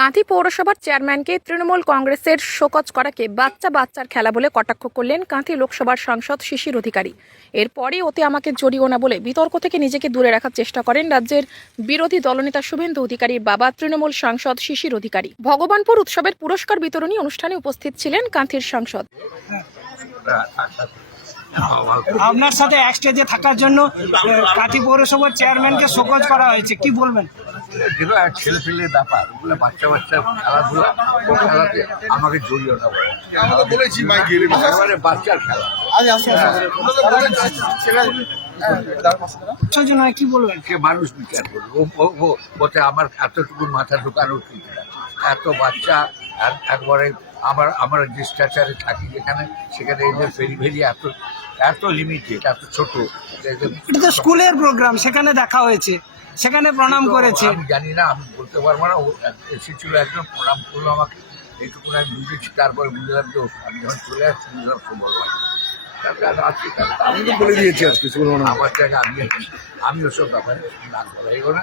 কাঁথি পৌরসভার চেয়ারম্যানকে তৃণমূল কংগ্রেসের শোকজ করাকে বাচ্চা বাচ্চার খেলা বলে কটাক্ষ করলেন কাঁথি লোকসভার সাংসদ শিশির অধিকারী। এরপরই ওতে আমাকে জড়িও না বলে বিতর্ক থেকে নিজেকে দূরে রাখার চেষ্টা করেন রাজ্যের বিরোধী দলনেতা শুভেন্দু অধিকারীর বাবা তৃণমূল সাংসদ শিশির অধিকারী। ভগবানপুর উৎসবের পুরস্কার বিতরণী অনুষ্ঠানে উপস্থিত ছিলেন কাঁথির সাংসদ। আপনার সাথে এক স্টেজে থাকার জন্য কাঁথি পৌরসভার চেয়ারম্যানকে শোকজ করা হয়েছে। কি বলবেন? এক ছেলে পেলের ব্যাপার। ওগুলো বাচ্চা বাচ্চা খেলাধুলা খেলাতে আমাকে জড়িয়ে না বলে আমরা বলেছি মাইকে একেবারে বাচ্চার খেলা। জন্য কি বলবেন? সে মানুষ বিচার করবে? ও ও- ও ওতে আমার এতটুকু মাথা ঢোকানো ঠিক না। এত বাচ্চা একবারে আমার আমার যে স্ট্যাচারে থাকি যেখানে সেখানে এই যে ফেরি ফেরি এত এত লিমিটেড এত ছোট। স্কুলের প্রোগ্রাম সেখানে দেখা হয়েছে। সেখানে প্রণাম করেছি। আমি জানি না আমি বলতে পারব না। ও এক- এসেছিল একজন প্রণাম করল আমাকে। এইটুকু আমি বুঝেছি তারপরে বুঝলাম তো আমি যখন চলে আসছি বুঝলাম আমি তো বলে দিয়েছি আজকে আমার জায়গায় আমি আমি ওসব ব্যাপারে না করাইব না।